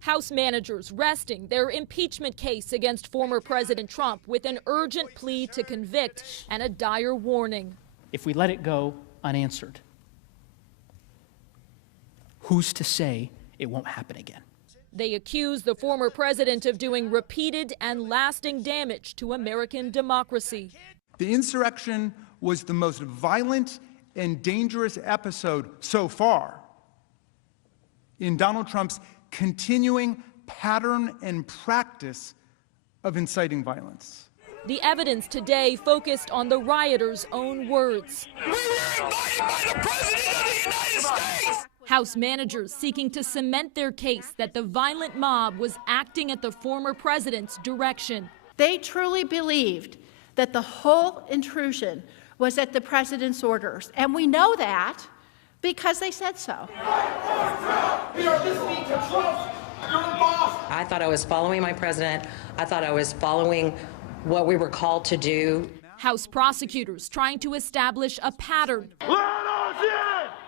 House managers resting their impeachment case against former President Trump with an urgent plea to convict and a dire warning. If we let it go unanswered, who's to say it won't happen again? They accuse the former president of doing repeated and lasting damage to American democracy. The insurrection was the most violent and dangerous episode so far in Donald Trump's continuing pattern and practice of inciting violence. The evidence today focused on the rioters' own words. We were invited by the President of the United States! House managers seeking to cement their case that the violent mob was acting at the former president's direction. They truly believed that the whole intrusion was at the president's orders, and we know that because they said so. I thought I was following my president. I thought I was following what we were called to do. House prosecutors trying to establish a pattern,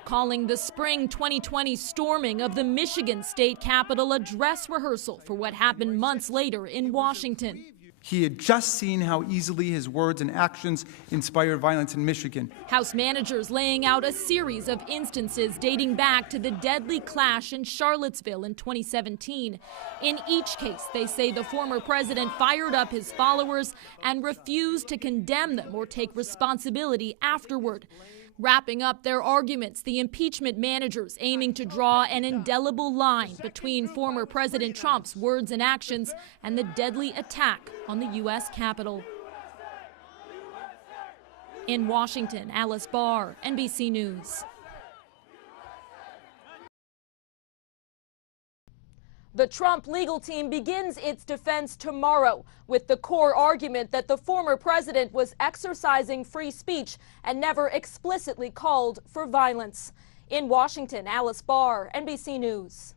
calling the spring 2020 storming of the Michigan State Capitol a dress rehearsal for what happened months later in Washington. He had just seen how easily his words and actions inspired violence in Michigan. House managers laying out a series of instances dating back to the deadly clash in Charlottesville in 2017. In each case, they say the former president fired up his followers and refused to condemn them or take responsibility afterward. Wrapping up their arguments, the impeachment managers aiming to draw an indelible line between former President Trump's words and actions and the deadly attack on the U.S. Capitol. In Washington, Alice Barr, NBC News. The Trump legal team begins its defense tomorrow with the core argument that the former president was exercising free speech and never explicitly called for violence. In Washington, Alice Barr, NBC News.